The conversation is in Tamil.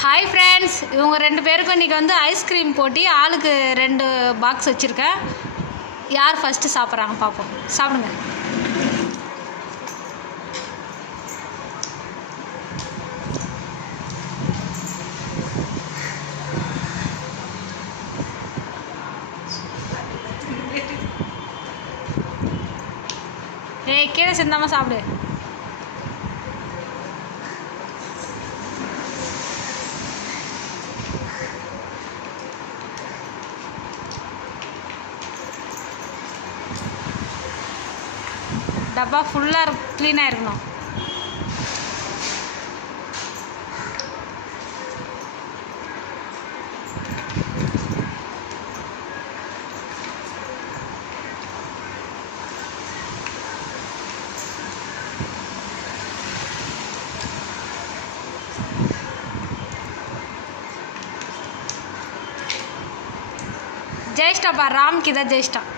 ஹாய் ஃப்ரெண்ட்ஸ், இவங்க 2 பேருக்கும் இன்றைக்கி வந்து ஐஸ்கிரீம் போட்டி. ஆளுக்கு 2 பாக்ஸ் வச்சுருக்கேன். யார் ஃபஸ்ட்டு சாப்பிட்றாங்க பார்ப்போம். சாப்பிடுங்க. ஏய், கீழே சிந்தாமல் சாப்பிடு. டப்பா ஃபுல்லாக க்ளீனாக இருக்கணும். ஜெயிச்சிட்டாப்பா, ராம்க்கு இதான் ஜெயிச்சிட்டான்.